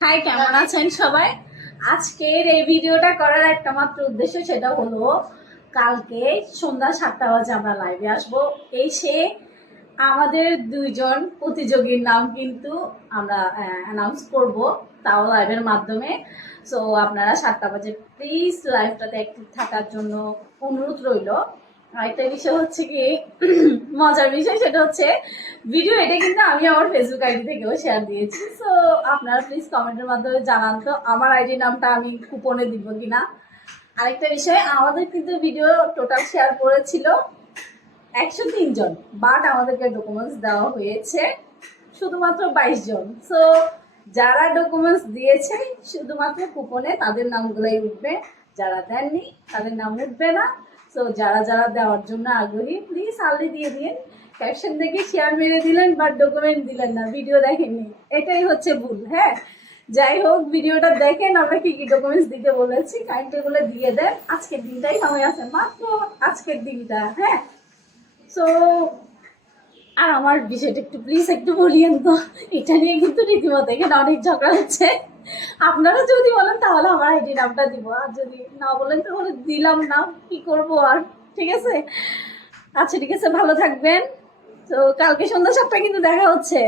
High, কেমন আছেন সবাই? আজকের এই ভিডিওটা করার একটা মাত্র উদ্দেশ্য, সেটা হলো কালকে সন্ধ্যা 7টা বাজে আমরা লাইভে আসবো। এসে আমাদের দুইজন প্রতিযোগীর নাম কিন্তু আমরা অ্যানাউন্স করব, তাও লাইভের মাধ্যমে। সো আপনারা 7টা বাজে প্লিজ লাইভটাতে অ্যাক্টিভ থাকার জন্য অনুরোধ রইল। আরেকটা বিষয় হচ্ছে কি মজার বিষয়, সেটা হচ্ছে ভিডিও এটা কিন্তু আমি আমার ফেসবুক আইডি থেকেও শেয়ার দিয়েছি। সো আপনারা প্লিজ কমেন্টের মাধ্যমে জানান তো আমার আইডি নামটা আমি কুপনে দিব কিনা। আরেকটা বিষয়, আমাদের কিন্তু ভিডিও টোটাল শেয়ার করেছিল 103 জন, বাট আমাদেরকে ডকুমেন্টস দেওয়া হয়েছে শুধুমাত্র 22 জন। সো যারা ডকুমেন্টস দিয়েছে শুধুমাত্র কুপনে তাদের নামগুলোই উঠবে, যারা দেননি তাদের নাম উঠবে না। সো যারা যারা দেওয়ার জন্য আগ্রহী প্লিজ আর্লি দিয়ে দিন। ক্যাপশন দেখে শেয়ার মেরে দিলেন বাট ডকুমেন্ট দিলেন না, ভিডিও দেখেননি, এটাই হচ্ছে ভুল। হ্যাঁ, যাই হোক, ভিডিওটা দেখেন আমরা কি কি ডকুমেন্টস দিতে বলেছি, কাইন্ডলি গুলো দিয়ে দেন। আজকের দিনটাই সময় আছে, মাত্র আজকের দিনটা। হ্যাঁ, সো আর আমার বিষয়টা একটু প্লিজ একটু বলিয়েন তো, এটা নিয়ে কিন্তু রীতিমতো এখানে অনেক ঝগড়া হচ্ছে। আপনারা যদি বলেন তাহলে আমার আইডি নামটা দিব, আর যদি না বলেন তাহলে দিলাম না, কি করব আর। ঠিক আছে, আচ্ছা ঠিক আছে, ভালো থাকবেন। তো কালকে সন্ধ্যা 7টা কিন্তু দেখা হচ্ছে।